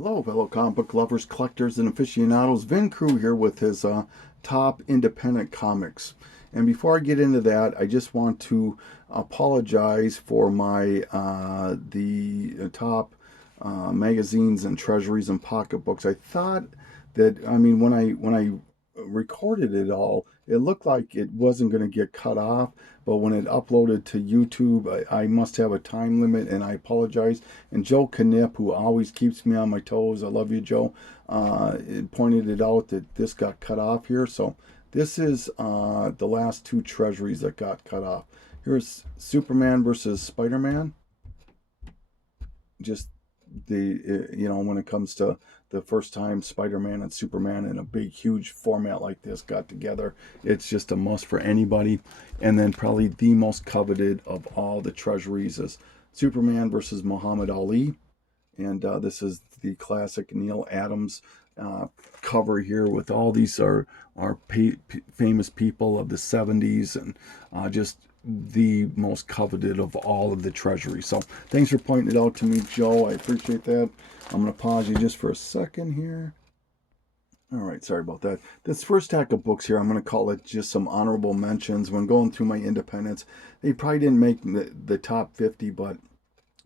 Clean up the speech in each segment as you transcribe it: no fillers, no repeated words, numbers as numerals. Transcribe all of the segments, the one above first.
Hello, fellow comic book lovers, collectors, and aficionados. Vin Crew here with his top independent comics. And before I get into that, I just want to apologize for my the top magazines and treasuries and pocketbooks. I thought that when I recorded it all, it looked like it wasn't going to get cut off. But when it uploaded to YouTube, I must have a time limit, and I apologize. And Joe Knipp, who always keeps me on my toes, I love you, Joe, it pointed it out that this got cut off here. So this is the last two treasuries that got cut off. Here's Superman versus Spider-Man. Just when it comes to the first time Spider-Man and Superman in a big, huge format like this got together, it's just a must for anybody. And then probably the most coveted of all the treasuries is Superman versus Muhammad Ali. And this is the classic Neal Adams cover here with all these famous people of the 70s, and just the most coveted of all of the treasuries. So thanks for pointing it out to me, Joe. I appreciate that. I'm going to pause you just for a second here. All right, sorry about that. This first stack of books here, I'm going to call it just some honorable mentions. When going through my independents, they probably didn't make the top 50, but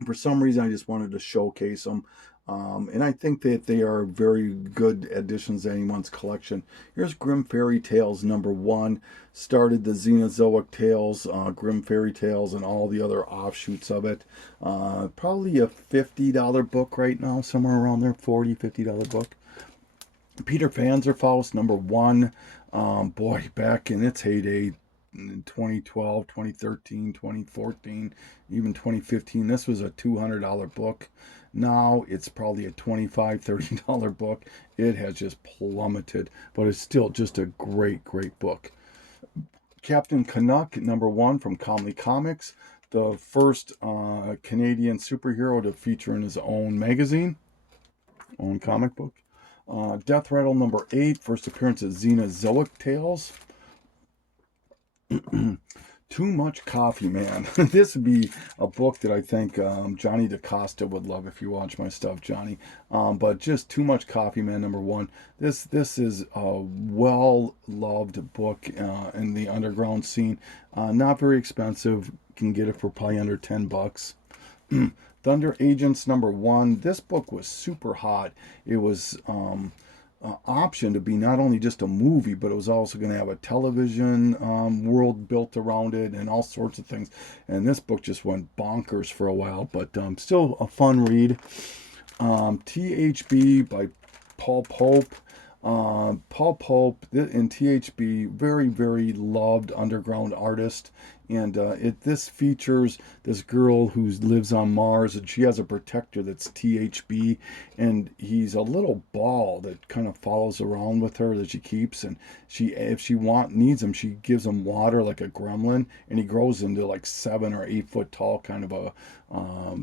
for some reason I just wanted to showcase them. And I think that they are very good additions to anyone's collection. Here's Grimm Fairy Tales #1. Started the Xenozoic Tales, Grimm Fairy Tales, and all the other offshoots of it. Probably a $50 book right now, somewhere around there, $40, $50 book. Peter Panzerfaust #1. Boy, back in its heyday, in 2012, 2013, 2014, even 2015, this was a $200 book. Now it's probably a $25, $30 book. It has just plummeted, but it's still just a great, great book. Captain Canuck #1 from Comley Comics, the first Canadian superhero to feature in his own magazine, own comic book. Death Rattle #8, first appearance of Xenozoic Tales. Too Much Coffee Man. This would be a book that I think Johnny DaCosta would love if you watch my stuff, Johnny. But just Too Much Coffee Man #1. This is a well-loved book in the underground scene. Not very expensive. You can get it for probably under $10. Thunder Agents #1. This book was super hot. It was option to be not only just a movie, but it was also going to have a television world built around it and all sorts of things. And this book just went bonkers for a while, but still a fun read. THB by Paul Pope. Paul Pope and THB, very, very loved underground artist. And this features this girl who lives on Mars, and she has a protector that's THB, and he's a little ball that kind of follows around with her that she keeps, and if she needs him, she gives him water like a gremlin, and he grows into like 7 or 8 foot tall, kind of a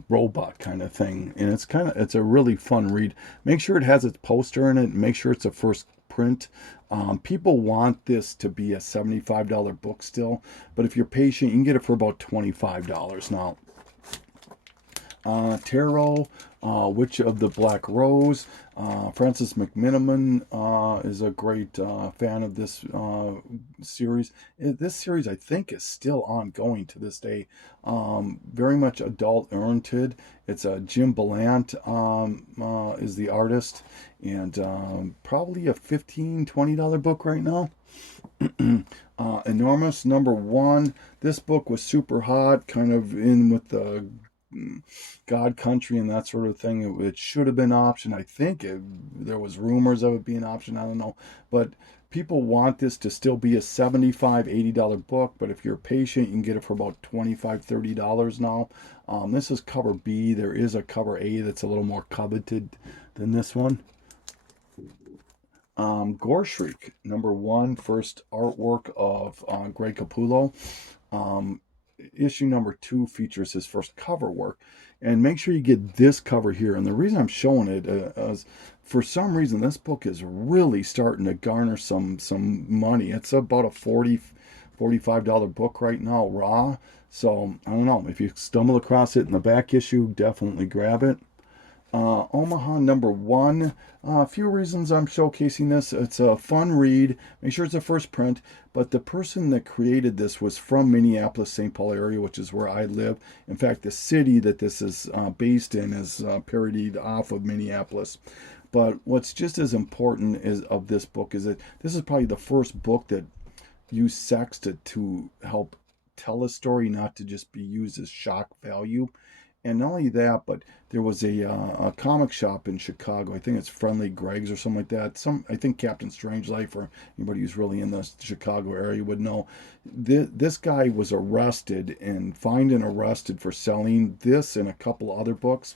robot kind of thing. And it's a really fun read. Make sure it has its poster in it, and make sure it's a first print. People want this to be a $75 book still, but if you're patient, you can get it for about $25 now. Tarot, Witch of the Black Rose. Francis McMiniman is a great fan of this series. This series, I think, is still ongoing to this day. Very much adult-oriented. It's Jim Ballant is the artist, and probably a $15, $20 book right now. Enormous #1. This book was super hot, kind of in with the God Country and that sort of thing. It should have been option. I think there was rumors of it being option. I don't know, but people want this to still be a $75, $80 book. But if you're patient, you can get it for about $25, $30 now. This is cover B. There is a cover A that's a little more coveted than this one. Gore Shriek #1, first artwork of Greg Capullo. Issue #2 features his first cover work, and make sure you get this cover here. And the reason I'm showing it is for some reason this book is really starting to garner some money. It's about a $45 book right now raw. So I don't know, if you stumble across it in the back issue, definitely grab it. Omaha #1. A few reasons I'm showcasing this. It's a fun read. Make sure it's a first print. But the person that created this was from Minneapolis, St. Paul area, which is where I live. In fact, the city that this is based in is parodied off of Minneapolis. But what's just as important is of this book is that this is probably the first book that used sex to help tell a story, not to just be used as shock value. And not only that, but there was a comic shop in Chicago. I think it's Friendly Greg's or something like that. I think Captain Strangelove, or anybody who's really in the Chicago area would know. This guy was arrested and fined and arrested for selling this and a couple other books.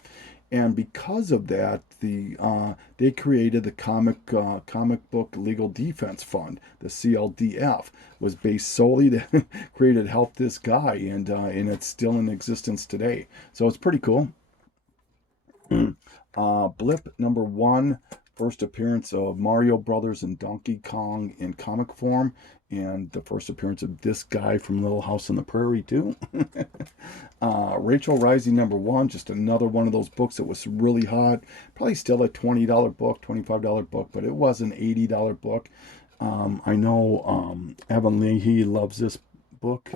And because of that, they created the comic book legal defense fund. The CLDF was based solely to create help this guy, and it's still in existence today. So it's pretty cool. Blip #1, first appearance of Mario Brothers and Donkey Kong in comic form, and the first appearance of this guy from Little House on the Prairie too. Rachel Rising #1, just another one of those books that was really hot. Probably still a $20 book, $25 book, but it was an $80 book. I know Evan Leahy loves this book.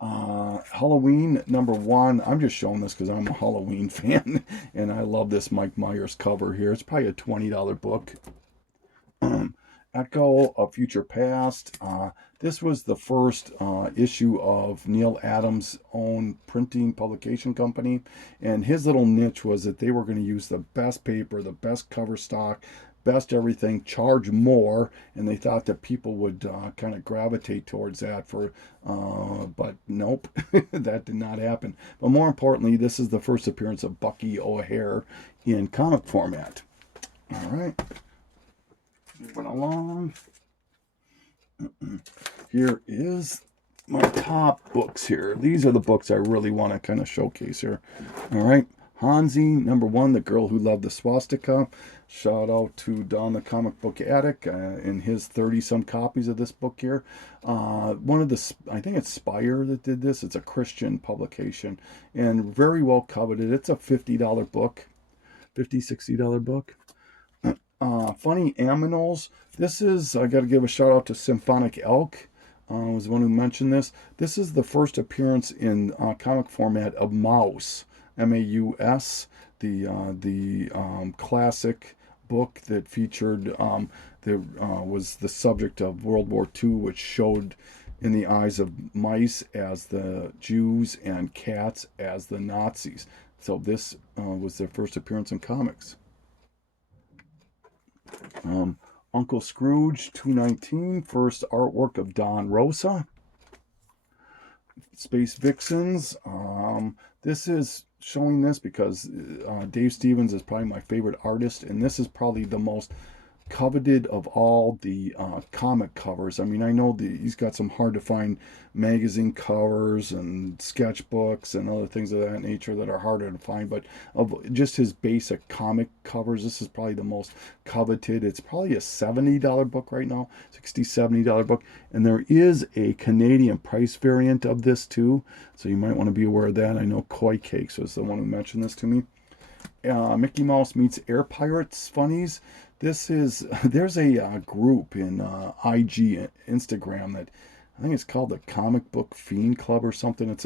Halloween #1. I'm just showing this because I'm a Halloween fan, and I love this Mike Myers cover here. It's probably a $20 book. Echo of Future Past. This was the first issue of Neil Adams' own printing publication company, and his little niche was that they were going to use the best paper, the best cover stock, best everything, charge more, and they thought that people would kind of gravitate towards that but nope, that did not happen. But more importantly, this is the first appearance of Bucky O'Hare in comic format. All right. Moving along. Here is my top books here. These are the books I really want to kind of showcase here. All right. Hansi #1, The Girl Who Loved the Swastika. Shout out to Don the Comic Book Addict and his 30-some copies of this book here. I think it's Spire that did this. It's a Christian publication and very well coveted. It's a $50 book, $60 book. Funny Aminals. I got to give a shout out to Symphonic Elk. Was the one who mentioned this. This is the first appearance in comic format of Maus, Maus, the classic book that featured was the subject of World War II, which showed in the eyes of mice as the Jews and cats as the Nazis. So this was their first appearance in comics. Uncle Scrooge 219, first artwork of Don Rosa. Space Vixens. This is showing this because Dave Stevens is probably my favorite artist, and this is probably the most coveted of all the comic covers. I mean, I know he's got some hard to find magazine covers and sketchbooks and other things of that nature that are harder to find, but of just his basic comic covers, this is probably the most coveted. It's probably a $70 book right now, $60-$70 book, and there is a Canadian price variant of this too, so you might want to be aware of that. I know Koi Cakes was the one who mentioned this to me. Mickey Mouse Meets Air Pirates funnies. There's a group in IG Instagram that I think it's called the Comic Book Fiend Club or something.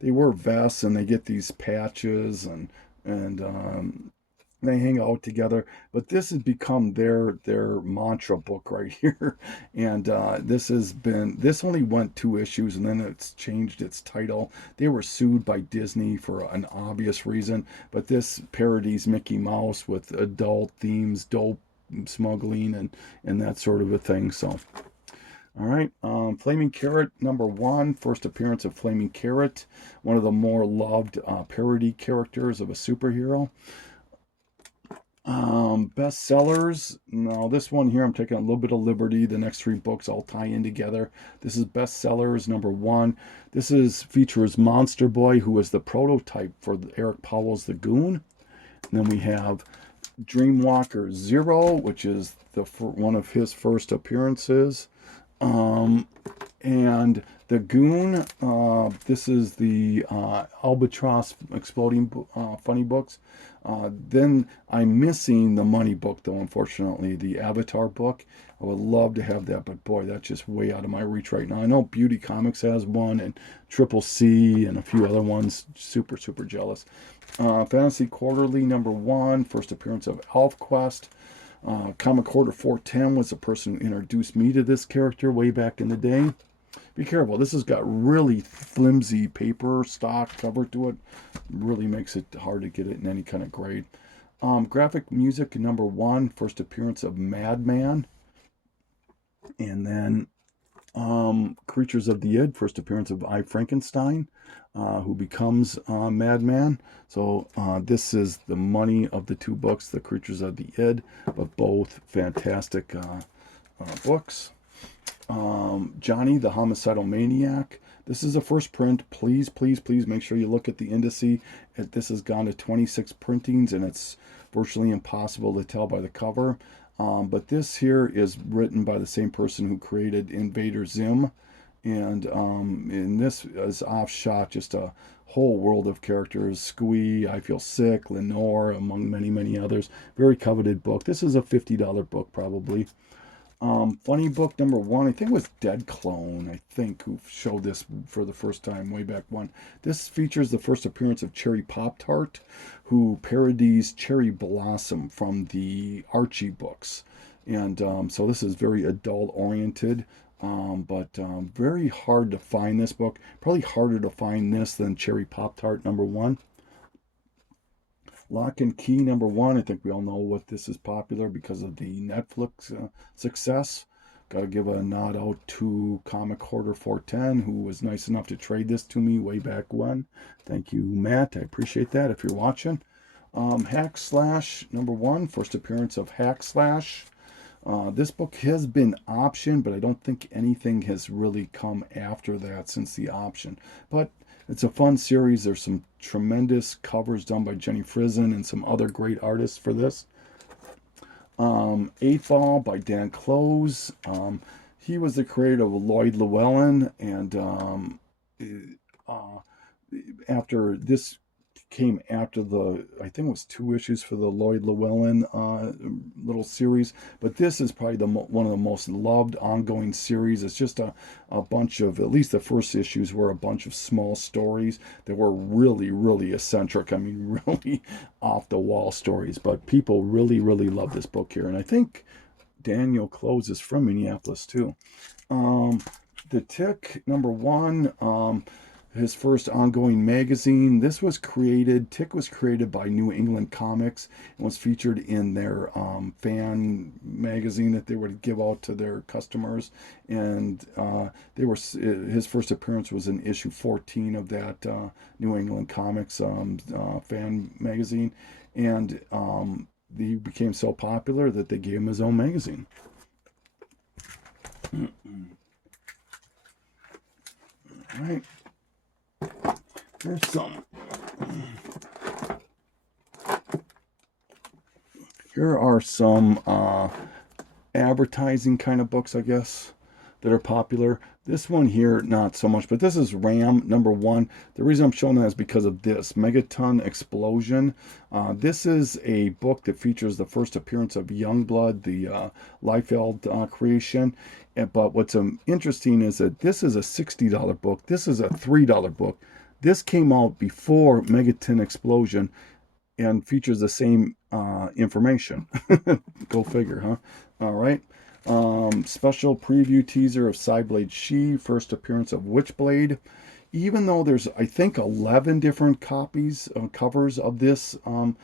They wear vests and they get these patches and they hang out together. But this has become their mantra book right here, and this only went 2 issues and then it's changed its title. They were sued by Disney for an obvious reason, but this parodies Mickey Mouse with adult themes, dope smuggling and that sort of a thing. So all right, Flaming Carrot #1, first appearance of Flaming Carrot, one of the more loved parody characters of a superhero. Bestsellers. Now this one here I'm taking a little bit of liberty. The next 3 books all tie in together. This is Bestsellers #1. This features Monster Boy, who was the prototype for Eric Powell's The Goon. And then we have Dreamwalker Zero, which is one of his first appearances. And the Goon, this is the Albatross Exploding Funny Books. Then I'm missing the Money book, though, unfortunately, the Avatar book. I would love to have that, but boy, that's just way out of my reach right now. I know Beauty Comics has one, and Triple C, and a few other ones. Super, super jealous. Fantasy Quarterly #1, first appearance of ElfQuest. Comic Quarter 410 was the person who introduced me to this character way back in the day. Be careful. This has got really flimsy paper stock cover to it. Really makes it hard to get it in any kind of grade. Graphic Music #1, first appearance of Madman. And then Creatures of the Id, first appearance of I, Frankenstein, who becomes Madman. So this is the money of the two books, The Creatures of the Id, but both fantastic books. Johnny the Homicidal Maniac. This is a first print. Please, please, please make sure you look at the indice. This has gone to 26 printings, and it's virtually impossible to tell by the cover. But this here is written by the same person who created Invader Zim. And in this is offshot just a whole world of characters. Squee, I Feel Sick, Lenore, among many, many others. Very coveted book. This is a $50 book, probably. Funny book #1, I think it was Dead Clone, I think, who showed this for the first time way back when. This features the first appearance of Cherry Pop Tart, who parodies Cherry Blossom from the Archie books. And so this is very adult oriented, but very hard to find this book. Probably harder to find this than Cherry Pop Tart #1. Lock and Key #1. I think we all know what this is popular because of the Netflix success. Got to give a nod out to Comic Hoarder 410, who was nice enough to trade this to me way back when. Thank you, Matt. I appreciate that if you're watching. Hack Slash #1, first appearance of Hack Slash. This book has been optioned, but I don't think anything has really come after that since the option. But it's a fun series. There's some tremendous covers done by Jenny Frison and some other great artists for this. 8 Ball by Dan Close. He was the creator of Lloyd Llewellyn, and after this came after the, I think it was 2 issues for the Lloyd Llewellyn little series, but this is probably one of the most loved ongoing series. It's just a bunch of, at least the first issues were a bunch of small stories that were really, really eccentric. I mean, really off the wall stories, but people really, really love this book here. And I think Daniel Close is from Minneapolis too. The Tick #1, his first ongoing magazine. This was created, Tick was created by New England Comics and was featured in their fan magazine that they would give out to their customers. And his first appearance was in issue 14 of that New England Comics fan magazine. And he became so popular that they gave him his own magazine. All right. Here's some. Here are some advertising kind of books, I guess, that are popular. This one here, not so much, but this is Ram #1. The reason I'm showing that is because of this, Megaton Explosion. This is a book that features the first appearance of Youngblood, the Liefeld creation. But what's interesting is that this is a $60 book. This is a $3 book. This came out before Megaton Explosion and features the same information. Go figure, huh? All right. Special preview teaser of Cyblade She, first appearance of Witchblade. Even though there's, I think, 11 different covers of this Battle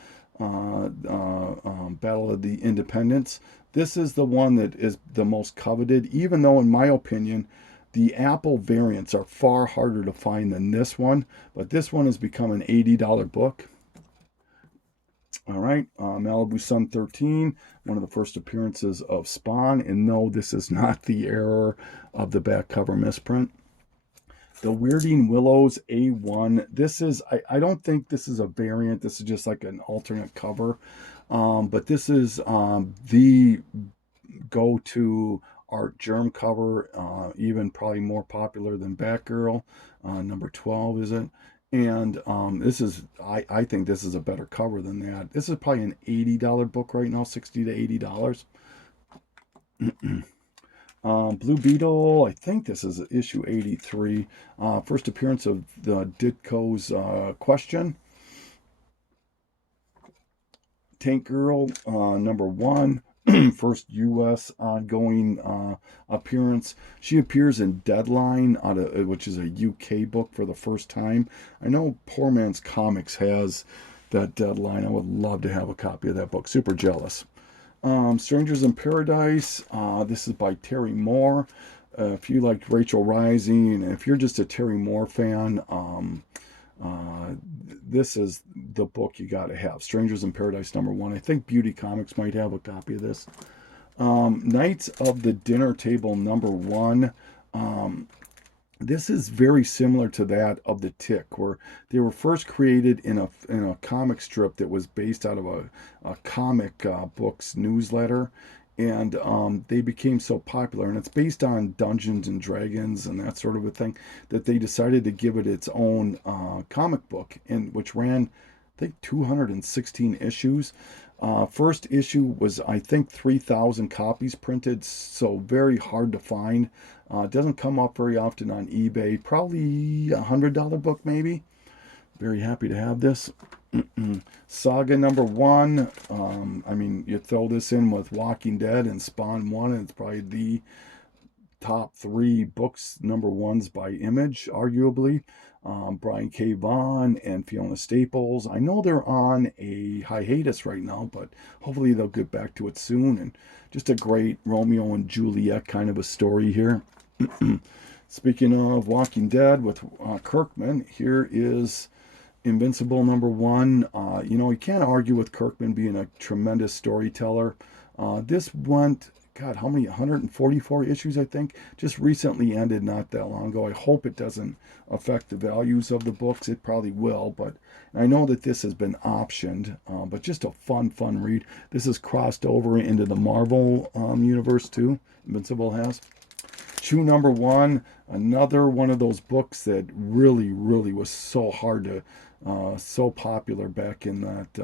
of the Independents, this is the one that is the most coveted, even though, in my opinion, the Apple variants are far harder to find than this one, but this one has become an $80 book. All right, Malibu Sun 13, one of the first appearances of Spawn, and no, this is not the error of the back cover misprint. The Weirding Willows A1, this is, I don't think this is a variant, this is just like an alternate cover, but this is the go-to art germ cover, even probably more popular than Batgirl. Number 12 is it? And this is, I think this is a better cover than that. This is probably an $80 book right now, $60 to $80. Blue Beetle, I think this is issue 83. First appearance of the Ditko's Question. Tank Girl, number 1. First U.S. ongoing appearance. She appears in Deadline, which is a UK book for the first time. I know Poor Man's Comics has that Deadline. I would love to have a copy of that book. Super jealous. Strangers in Paradise. This is by Terry Moore. If you like Rachel Rising, and if you're just a Terry Moore fan, this is the book you got to have. Strangers in Paradise number 1. I think Beauty Comics might have a copy of this. Knights of the Dinner Table number 1. This is very similar to that of the Tick, where they were first created in a comic strip that was based out of a comic books newsletter, and they became so popular, and it's based on Dungeons and Dragons and that sort of a thing, that they decided to give it its own comic book, and which ran, I think, 216 issues. First issue was, I think, 3,000 copies printed, so very hard to find. It doesn't come up very often on eBay. Probably $100 book, maybe. Very happy to have this. Saga number 1. I mean, you throw this in with Walking Dead and Spawn 1, and it's probably the top 3 books, number 1s by Image, arguably. Brian K. Vaughan and Fiona Staples. I know they're on a hiatus right now, but hopefully they'll get back to it soon. And just a great Romeo and Juliet kind of a story here. Speaking of Walking Dead with Kirkman, here is Invincible number 1. You can't argue with Kirkman being a tremendous storyteller. This went, God, how many? 144 issues, I think. Just recently ended not that long ago. I hope it doesn't affect the values of the books. It probably will, but I know that this has been optioned, but just a fun read. This is crossed over into the Marvel universe too. Invincible has. Chew number 1, another one of those books that really was so hard to, so popular back in that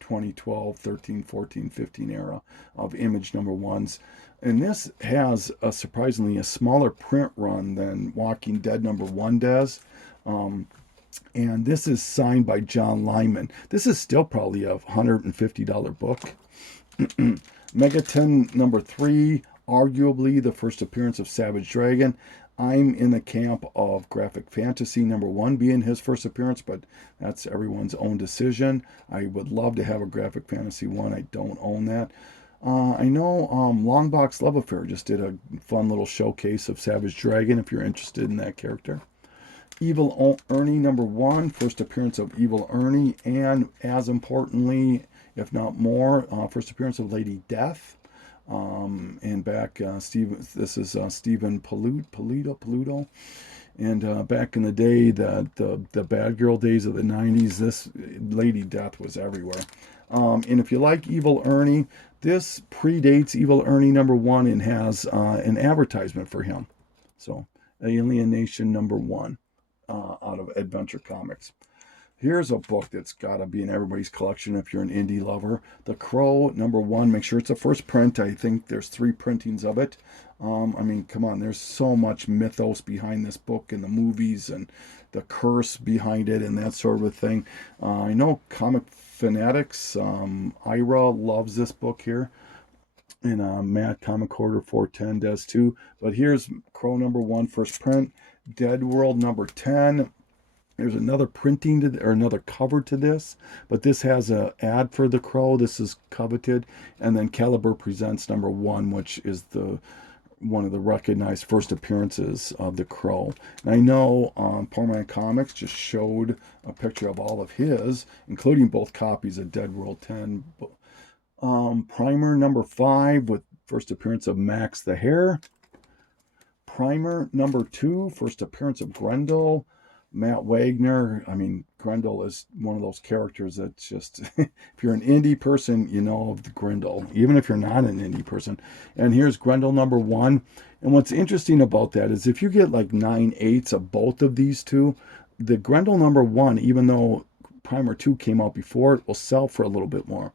2012, 13, 14, 15 era of Image number 1s. And this has surprisingly a smaller print run than Walking Dead number 1 does. And this is signed by John Lyman. This is still probably a $150 book. Megaton number 3, arguably the first appearance of Savage Dragon. I'm in the camp of Graphic Fantasy number 1 being his first appearance, but that's everyone's own decision. I would love to have a Graphic Fantasy 1. I don't own that. I know Longbox Love Affair just did a fun little showcase of Savage Dragon if you're interested in that character. Evil Ernie number 1, first appearance of Evil Ernie, and as importantly, if not more, first appearance of Lady Death. And back, this is Stephen Polito. And back in the day, the Bad Girl days of the 90s, this Lady Death was everywhere. And if you like Evil Ernie, this predates Evil Ernie number 1 and has an advertisement for him. So, Alien Nation number 1 out of Adventure Comics. Here's a book that's got to be in everybody's collection if you're an indie lover. The Crow, number 1. Make sure it's a first print. I think there's 3 printings of it. I mean, come on. There's so much mythos behind this book and the movies and the curse behind it and that sort of a thing. I know Comic Fanatics, Ira loves this book here. And Matt, Comic Hoarder 410 does too. But here's Crow number 1, first print. Dead World number 10. There's another printing or another cover to this, but this has an ad for the Crow. This is coveted, and then Caliber Presents number 1, which is one of the recognized first appearances of the Crow. And I know Poor Man Comics just showed a picture of all of his, including both copies of Dead World 10. Primer number 5 with first appearance of Max the Hare. Primer number 2, first appearance of Grendel. Matt Wagner. I mean, Grendel is one of those characters that's just, if you're an indie person, you know of the Grendel, even if you're not an indie person. And here's Grendel number one. And what's interesting about that is if you get like 9/8 of both of these two, the Grendel number one, even though Primer 2 came out before, it will sell for a little bit more.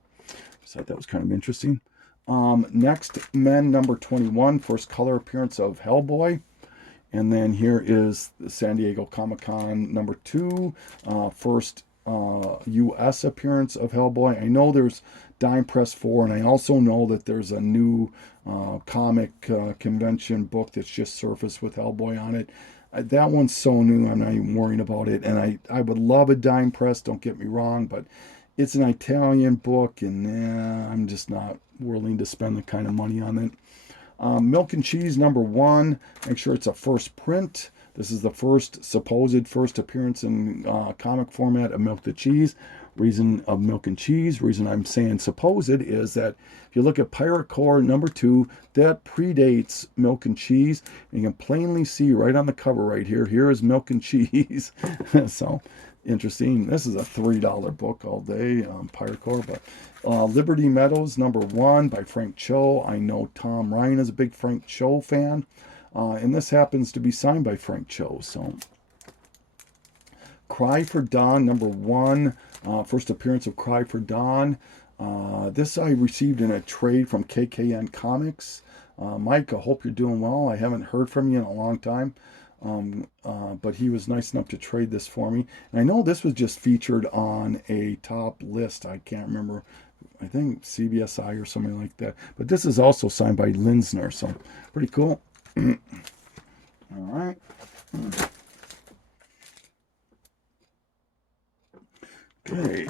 So I thought that was kind of interesting. Next, Men number 21, first color appearance of Hellboy. And then here is the San Diego Comic-Con number 2, first U.S. appearance of Hellboy. I know there's Dime Press 4, and I also know that there's a new comic convention book that's just surfaced with Hellboy on it. That one's so new, I'm not even worrying about it. And I would love a Dime Press, don't get me wrong, but it's an Italian book, and I'm just not willing to spend the kind of money on it. Milk and Cheese number 1. Make sure it's a first print. This is the supposed first appearance in comic format of Milk the Cheese. Reason of Milk and Cheese, reason I'm saying supposed is that if you look at Pirate Core number 2, that predates Milk and Cheese. And you can plainly see right on the cover right here, here is Milk and Cheese. So interesting. This is a $3 book all day, Pirate Core. But Liberty Meadows number 1 by Frank Cho. I know Tom Ryan is a big Frank Cho fan. And this happens to be signed by Frank Cho. So Cry for Dawn number 1, first appearance of Cry for Dawn. This I received in a trade from KKN Comics. Mike, I hope you're doing well. I haven't heard from you in a long time. But he was nice enough to trade this for me. And I know this was just featured on a top list. I can't remember. I think CBSI or something like that. But this is also signed by Linsner, so pretty cool. All right. Okay,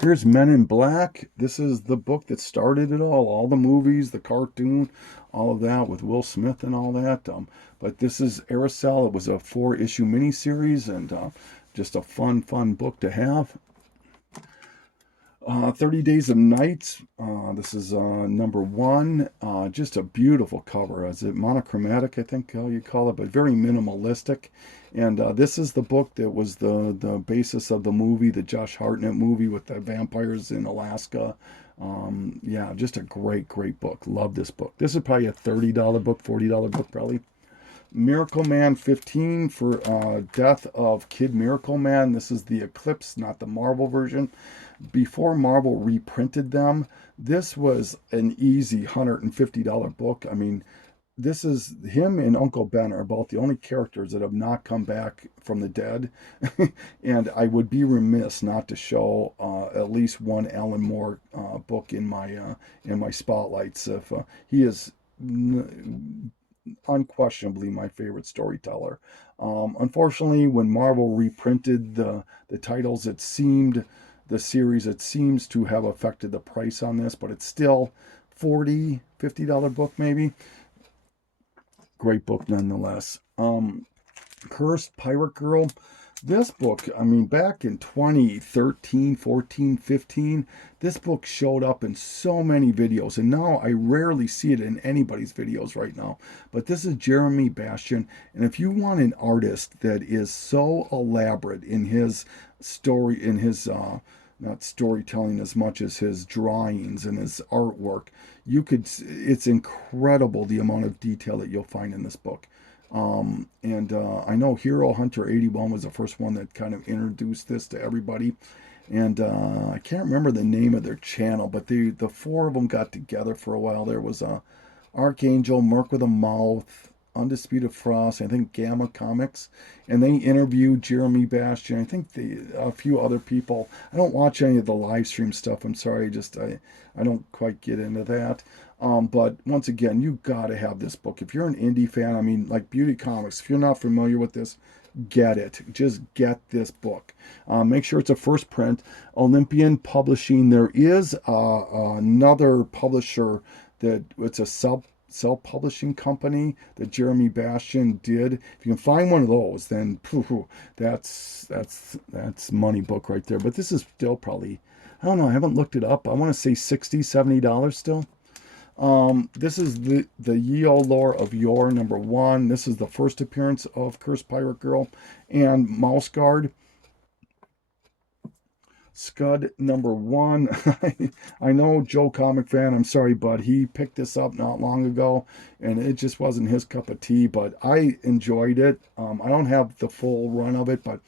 here's Men in Black. This is the book that started it all the movies, the cartoon, all of that with Will Smith and all that. But this is Aerosol. It was a 4-issue miniseries and just a fun book to have. 30 Days of Night. This is number 1. Just a beautiful cover. Is it monochromatic, I think how you call it, but very minimalistic. And this is the book that was the basis of the movie, the Josh Hartnett movie with the vampires in Alaska. Yeah, just a great book. Love this book. This is probably a $30 book, $40 book probably. Miracle Man 15 for Death of Kid Miracle Man. This is the Eclipse, not the Marvel version. Before Marvel reprinted them, this was an easy $150 book. I mean, this is him and Uncle Ben are about the only characters that have not come back from the dead. And I would be remiss not to show at least one Alan Moore book in my spotlights. If he is unquestionably my favorite storyteller. Unfortunately, when Marvel reprinted the titles, the series, it seems to have affected the price on this, but it's still $50 book maybe. Great book nonetheless. Cursed Pirate Girl. This book, I mean, back in 2013, 14, 15, this book showed up in so many videos, and now I rarely see it in anybody's videos right now. But this is Jeremy Bastian, and if you want an artist that is so elaborate in his story, in his not storytelling as much as his drawings and his artwork, it's incredible the amount of detail that you'll find in this book. I know Hero Hunter 81 was the first one that kind of introduced this to everybody. And I can't remember the name of their channel, but the 4 of them got together for a while. There was Archangel, Merc with a Mouth, Undisputed Frost, I think Gamma Comics, and they interviewed Jeremy Bastian. I think a few other people. I don't watch any of the live stream stuff. I'm sorry, I don't quite get into that. But once again, you got to have this book. If you're an indie fan, I mean, like Beauty Comics, if you're not familiar with this, get it. Just get this book. Make sure it's a first print. Olympian Publishing. There is another publisher that it's a self-publishing company that Jeremy Bastian did. If you can find one of those, then that's money book right there. But this is still probably, I don't know, I haven't looked it up. I want to say $60, $70 still. This is the Yeo lore of Yor #1. This is the first appearance of Cursed Pirate Girl and Mouse Guard. Scud #1. I know Joe Comic Fan, I'm sorry, but he picked this up not long ago, and it just wasn't his cup of tea, but I enjoyed it. I don't have the full run of it, but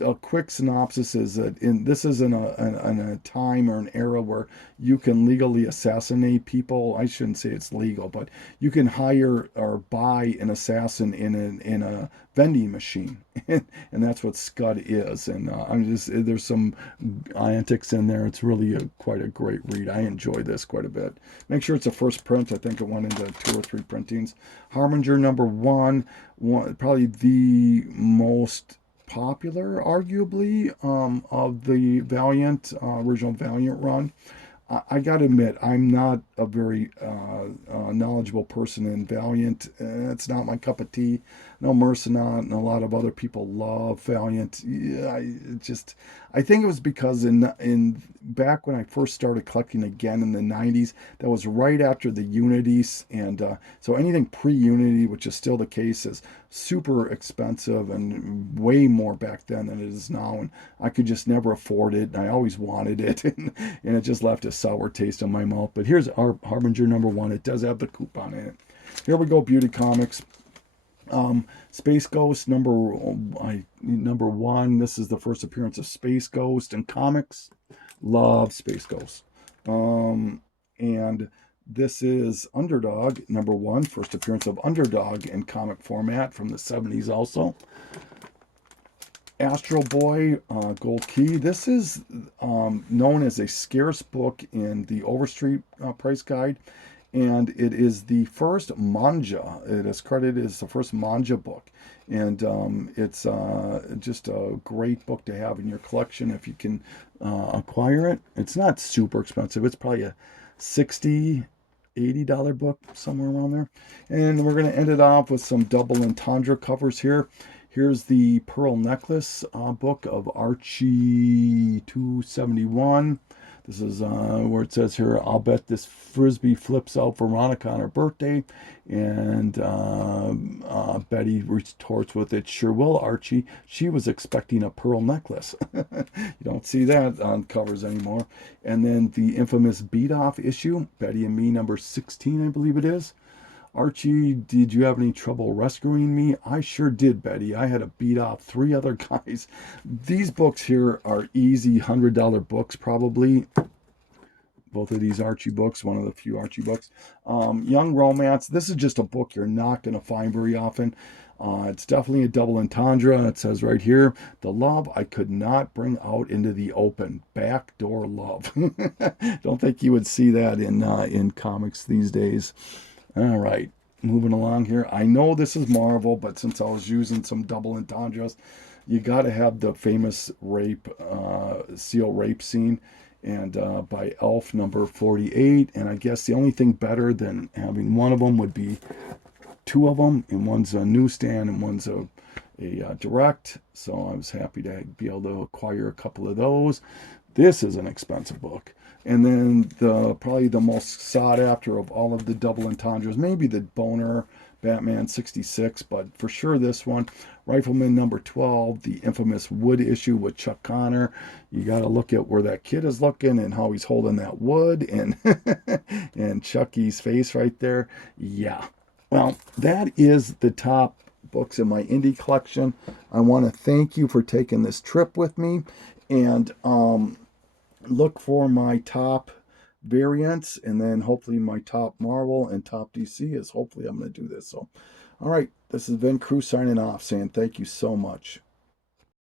a quick synopsis is that this is in a time or an era where you can legally assassinate people. I shouldn't say it's legal, but you can hire or buy an assassin in a vending machine, and that's what Scud is. And there's some antics in there. It's really quite a great read. I enjoy this quite a bit. Make sure it's a first print. I think it went into 2 or 3 printings. Harbinger #1, probably the most popular, arguably, of the Valiant, original Valiant run. I got to admit, I'm not a very knowledgeable person in Valiant. It's not my cup of tea. No, Mercenaut and a lot of other people love Valiant. Yeah, I think it was because in back when I first started collecting again in the 90s, that was right after the Unities, and so anything pre-Unity, which is still the case, is super expensive and way more back then than it is now, and I could just never afford it, and I always wanted it, and it just left a sour taste in my mouth. But here's our Harbinger #1. It does have the coupon in it. Here we go, Beauty Comics. Space Ghost #1. This is the first appearance of Space Ghost in comics. Love Space Ghost. And this is Underdog #1. First appearance of Underdog in comic format from the 70s also. Astro Boy, Gold Key. This is known as a scarce book in the Overstreet price guide, and it is the first manga. It is credited as the first manga book, and it's just a great book to have in your collection if you can acquire it. It's not super expensive. It's probably a $60, $80 book, somewhere around there. And we're going to end it off with some double entendre covers here. Here's the Pearl Necklace book of Archie 271. This is where it says here, I'll bet this frisbee flips out Veronica on her birthday. And Betty retorts with, it sure will, Archie. She was expecting a pearl necklace. You don't see that on covers anymore. And then the infamous beat-off issue, Betty and Me #16, I believe it is. Archie, did you have any trouble rescuing me? I sure did, Betty. I had to beat off 3 other guys. These books here are easy $100 books, probably. Both of these Archie books, one of the few Archie books. Young Romance. This is just a book you're not going to find very often. It's definitely a double entendre. It says right here, the love I could not bring out into the open. Backdoor love. Don't think you would see that in comics these days. All right, moving along here. I know this is Marvel, but since I was using some double entendres, you got to have the famous seal rape scene, and by Elf #48. And I guess the only thing better than having one of them would be 2 of them, and one's a newsstand and one's a direct. So I was happy to be able to acquire a couple of those. This is an expensive book. And then probably the most sought after of all of the double entendres, maybe the Boner Batman 66, but for sure this one, Rifleman #12, the infamous wood issue with Chuck Connor. You got to look at where that kid is looking and how he's holding that wood, and and Chucky's face right there. Yeah. Well, that is the top books in my indie collection. I want to thank you for taking this trip with me, and look for my top variants, and then hopefully my top Marvel and top DC is hopefully I'm going to do this. So, all right, this is Ben Cruz signing off, saying thank you so much.